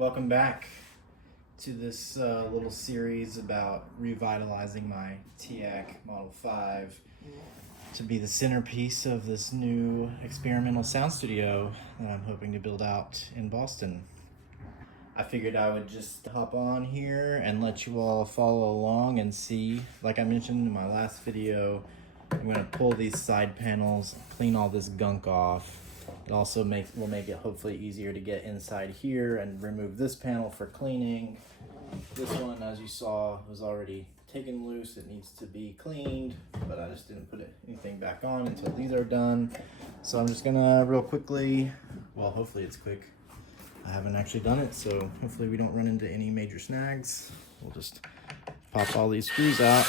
welcome back to this little series about revitalizing my Teac Model 5 to be the centerpiece of this new experimental sound studio that I'm hoping to build out in Boston. I figured I would just hop on here and let you all follow along and see. Like I mentioned in my last video, I'm gonna pull these side panels, clean all this gunk off. It also will make it hopefully easier to get inside here and remove this panel for cleaning. This one, as you saw, was already taken loose. It needs to be cleaned, but I just didn't put anything back on until these are done. So I'm just gonna real quickly, well, hopefully it's quick. I haven't actually done it, so hopefully we don't run into any major snags. We'll just pop all these screws out,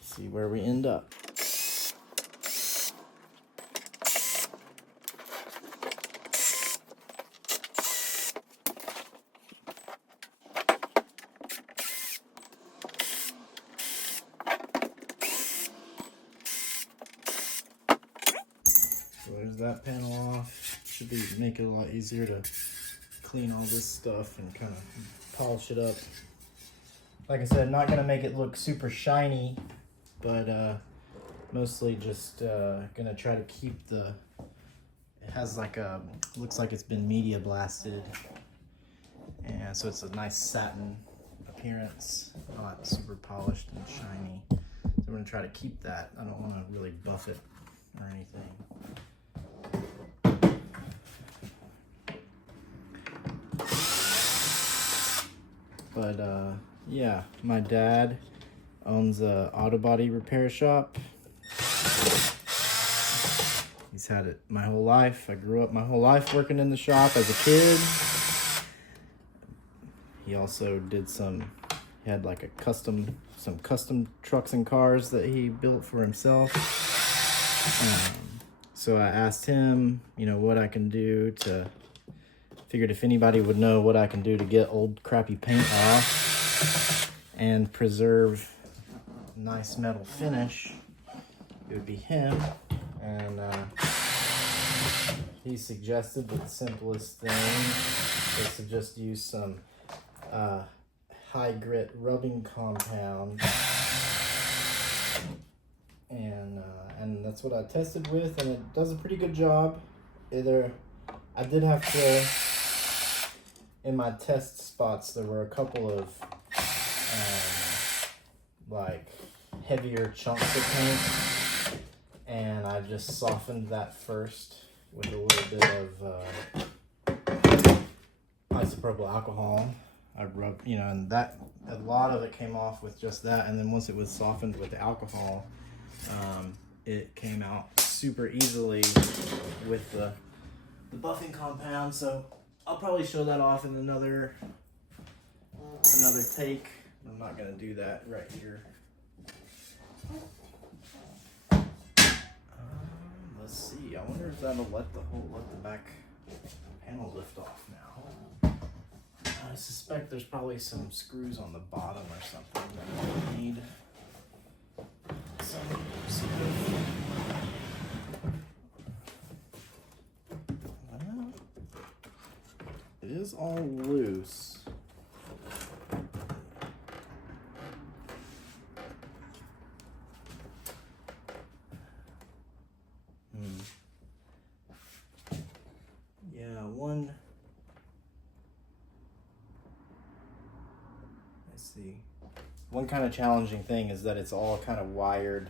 see where we end up. So there's that panel off. Should make it a lot easier to clean all this stuff and kind of polish it up. Like I said, not gonna make it look super shiny, but mostly just gonna try to keep it has like looks like it's been media blasted. And so it's a nice satin appearance, not super polished and shiny. So we're gonna try to keep that. I don't wanna really buff it or anything. But yeah, my dad owns a auto body repair shop. He's had it my whole life. I grew up my whole life working in the shop as a kid. He also did he had like some custom trucks and cars that he built for himself. So I asked him, what I can do figured if anybody would know what I can do to get old crappy paint off and preserve nice metal finish, it would be him. And he suggested that the simplest thing is to just use some high grit rubbing compound, and that's what I tested with, and it does a pretty good job. I did have to, in my test spots, there were a couple of like heavier chunks of paint, and I just softened that first with a little bit of isopropyl alcohol. I rubbed, and that a lot of it came off with just that, and then once it was softened with the alcohol, it came out super easily with the buffing compound. So I'll probably show that off in another take. I'm not gonna do that right here. Let's see. I wonder if that'll let the back panel lift off now. I suspect there's probably some screws on the bottom or something that I need. It is all loose. Yeah, one kind of challenging thing is that it's all kind of wired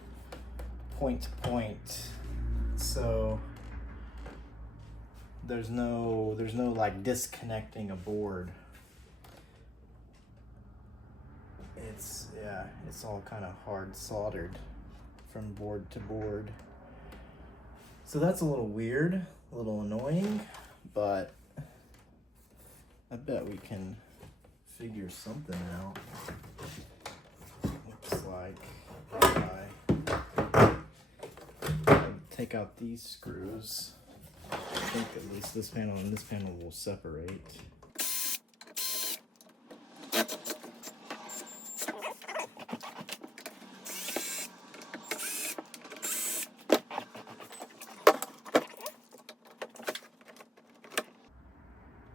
point to point, so there's no like disconnecting a board. It's all kind of hard soldered from board to board, so that's a little weird, a little annoying, but I bet we can figure something out. Looks like I take out these screws. I think at least this panel and this panel will separate.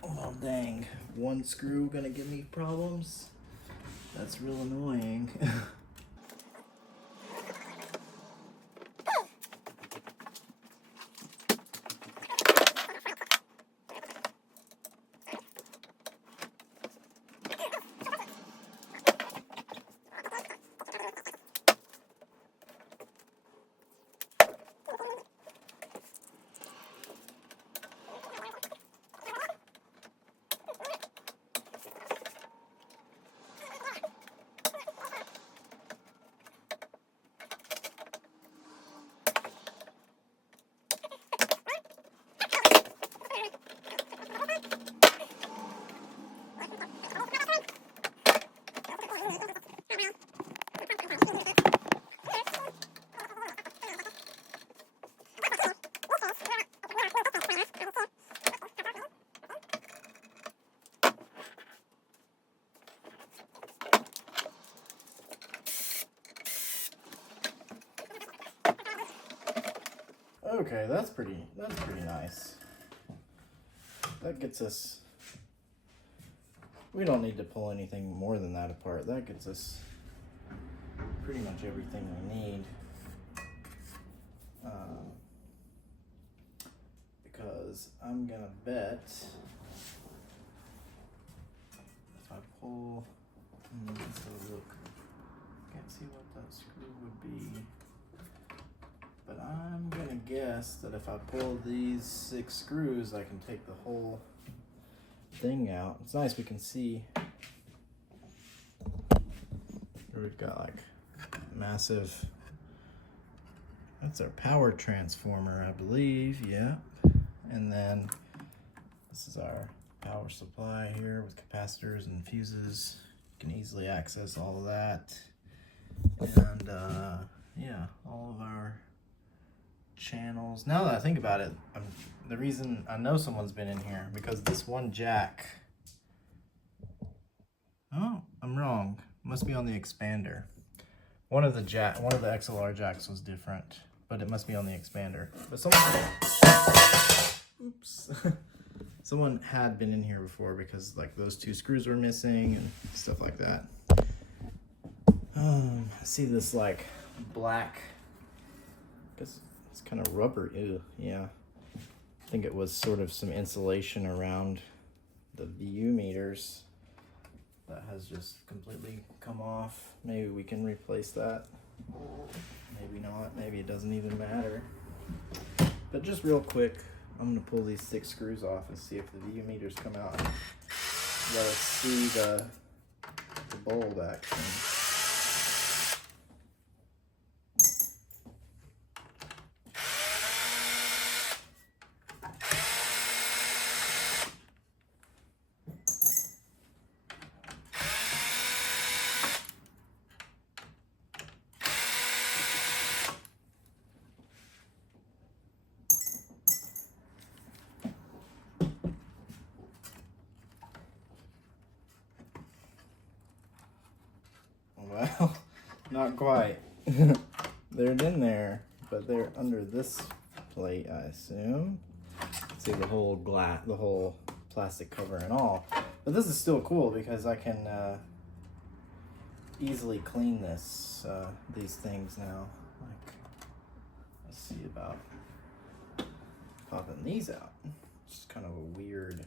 Well, dang, one screw gonna give me problems? That's real annoying. Okay, that's pretty nice. That gets us, we don't need to pull anything more than that apart. That gets us pretty much everything we need. Because I'm gonna bet if I pull, let's have a look. Can't see what that screw would be. But I'm gonna guess that if I pull these 6 screws, I can take the whole thing out. It's nice we can see. We've got like massive, that's our power transformer, I believe, yeah. And then this is our power supply here with capacitors and fuses. You can easily access all of that. And yeah, all of our channels. Now that I think about it, the reason I know someone's been in here because this one jack. Oh, I'm wrong. Must be on the expander. One of the XLR jacks was different, but it must be on the expander. But oops. Someone had been in here before because like those 2 screws were missing and stuff like that. I see this like black, I guess it's kind of rubber. Ew, yeah. I think it was sort of some insulation around the VU meters that has just completely come off. Maybe we can replace that. Maybe not. Maybe it doesn't even matter. But just real quick, I'm gonna pull these 6 screws off and see if the VU meters come out. Let us see the bulb action. Well, not quite. They're in there, but they're under this plate, I assume. See the whole the whole plastic cover and all. But this is still cool because I can easily clean these things now. Like, let's see about popping these out. It's kind of a weird,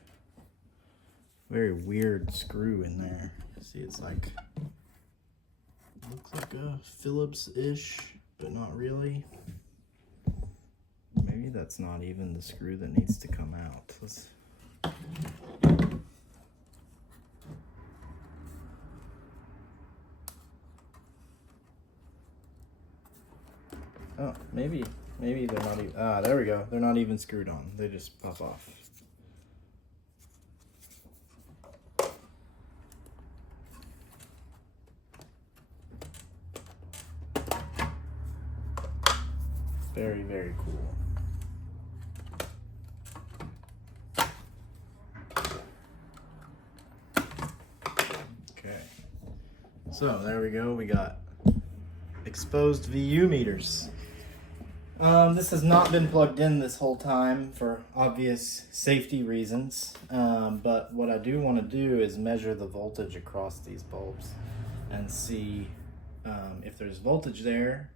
very weird screw in there. See, it's like, looks like a Phillips-ish, but not really. Maybe that's not even the screw that needs to come out. Let's... Oh, maybe they're not even, there we go. They're not even screwed on. They just pop off. Very, very cool. Okay. So there we go. We got exposed VU meters. This has not been plugged in this whole time for obvious safety reasons, but what I do want to do is measure the voltage across these bulbs and see if there's voltage there.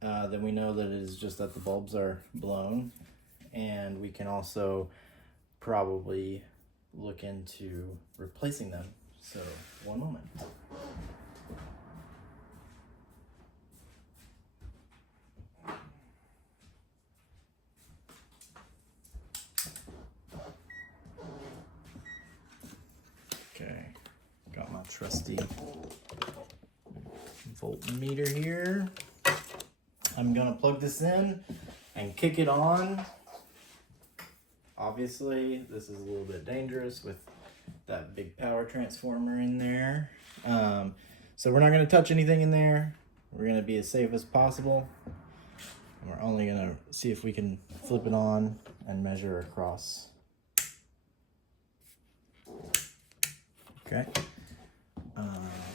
Then we know that it is just that the bulbs are blown, and we can also probably look into replacing them. So, one moment. Okay, got my trusty voltmeter here. I'm gonna plug this in and kick it on. Obviously, this is a little bit dangerous with that big power transformer in there. So we're not gonna touch anything in there. We're gonna be as safe as possible. And we're only gonna see if we can flip it on and measure across. Okay.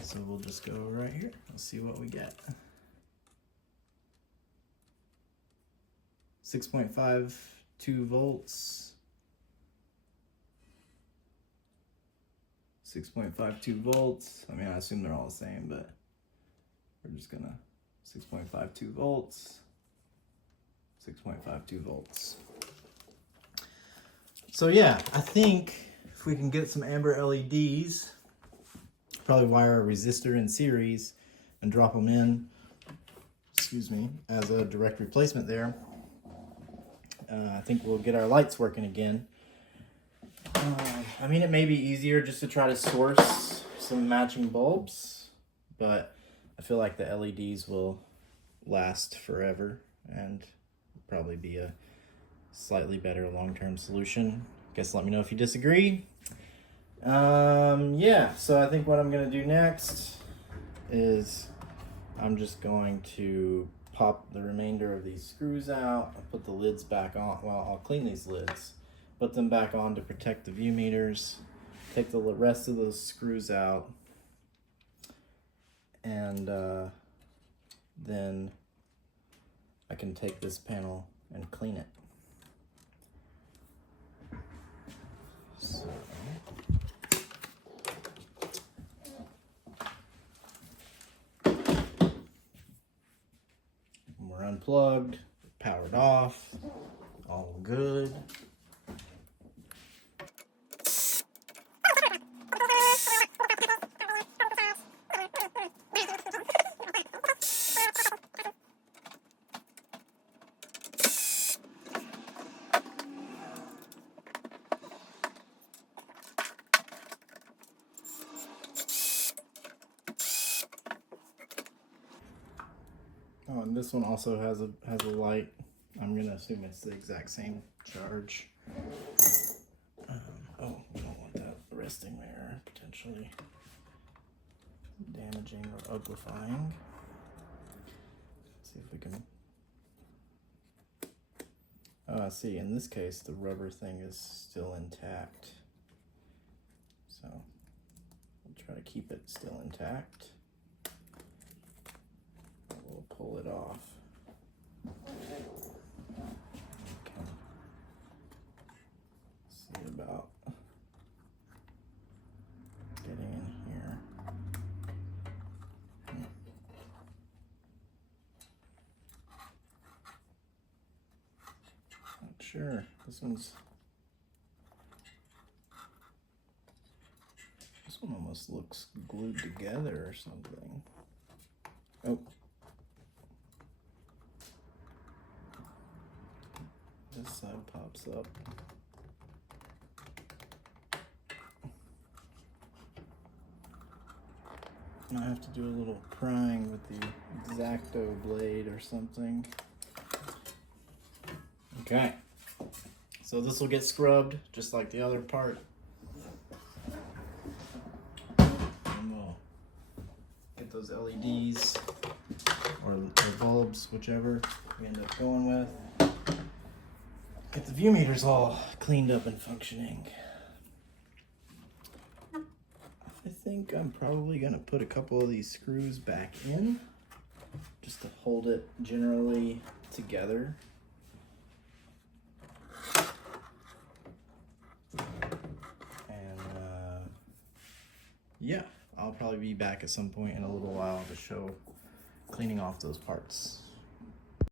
So we'll just go right here. Let's see what we get. 6.52 volts. 6.52 volts. I mean, I assume they're all the same, but we're just gonna 6.52 volts. 6.52 volts. So yeah, I think if we can get some amber LEDs, probably wire a resistor in series and drop them in, excuse me, as a direct replacement there. I think we'll get our lights working again. I mean, it may be easier just to try to source some matching bulbs, but I feel like the LEDs will last forever and probably be a slightly better long-term solution. Guess let me know if you disagree. Yeah, so I think what I'm gonna do next is I'm just going to pop the remainder of these screws out. I'll put the lids back on. Well, I'll clean these lids, put them back on to protect the view meters, take the rest of those screws out, and then I can take this panel and clean it. So we're unplugged, powered off, all good. Oh, and this one also has a light. I'm gonna assume it's the exact same charge. Oh, we don't want that resting there, potentially damaging or uglifying. Let's see if we can. Oh, I see. In this case, the rubber thing is still intact. So we'll try to keep it still intact. We'll pull it off. Okay. See about getting in here. Not sure. This one almost looks glued together or something. Oh. This side pops up. I have to do a little prying with the X-Acto blade or something. Okay, so this will get scrubbed just like the other part. And we'll get those LEDs or bulbs, whichever we end up going with. Get the view meters all cleaned up and functioning. I think I'm probably gonna put a couple of these screws back in just to hold it generally together. And yeah, I'll probably be back at some point in a little while to show cleaning off those parts.